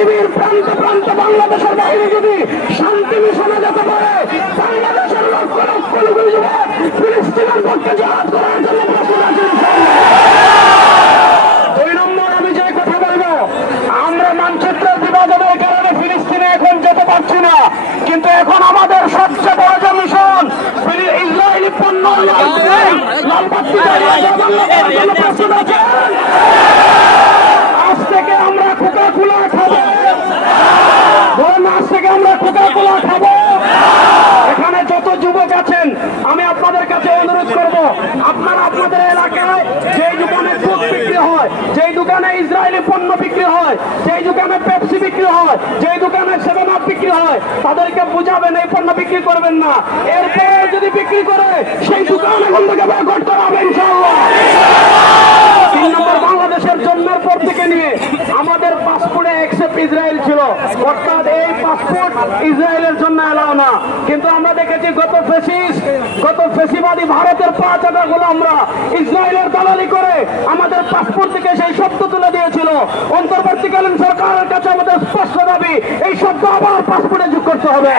পৃথিবীর প্রান্তে প্রান্তে বাংলাদেশের বাইরে যদি শান্তি মিশনে যেতে পারে, বাংলাদেশের লক্ষ লক্ষ যুবক ফিলিস্তিনের পক্ষে জিহাদ করার জন্য প্রস্তুত আছে। 2 নম্বর আমি যে কথা বলবো, আমরা মানচিত্রের বিভাজনের কারণে ফিলিস্তিনে এখন যেতে পারছি না, কিন্তু এখন আমাদের সবচেয়ে বড় যে মিশন ইসরায়েলি পণ্য প্রস্তুত আছে। আজ থেকে আমরা কোকা-কোলা খাবো, আজ থেকে আমরা কোকা-কোলা খাবো। এখানে যত যুবক আছেন আমি আপনাদের কাছে অনুরোধ করব, আপনারা আপনাদের এলাকায় যেই দোকানে দুধ বিক্রি হয়, যেই দোকানে ইসরায়েলি পণ্য বিক্রি হয়, যেই দোকানে পেপসি বিক্রি হয়, যেই দোকানে 7-আপ বিক্রি হয়, তাদেরকে বুঝাবেন এই পণ্য বিক্রি করবেন না। এরপরে যদি বিক্রি করে সেই দোকান এখন থেকে বয়কট করা হবে ইনশাআল্লাহ। 3 নম্বর, বাংলাদেশের জন্মের পর থেকে নিয়ে আমাদের পাসপোর্টে এক্সেপ্ট ইসরায়েল ছিল, অর্থাৎ এই পাসপোর্ট ইসরায়েলের জন্য এলাও না। কিন্তু আমরা দেখেছি গত ফেসিবাদী ভারতের 5 হাজার গোলামরা ইসরায়েলের দালালি করে আমাদের পাসপোর্ট থেকে সেই শব্দ তুলে দিয়েছিল। অন্তর্বর্তীকালীন সরকারের কাছে আমাদের স্পষ্ট দাবি, এই শব্দ আবার পাসপোর্টে যোগ করতে হবে।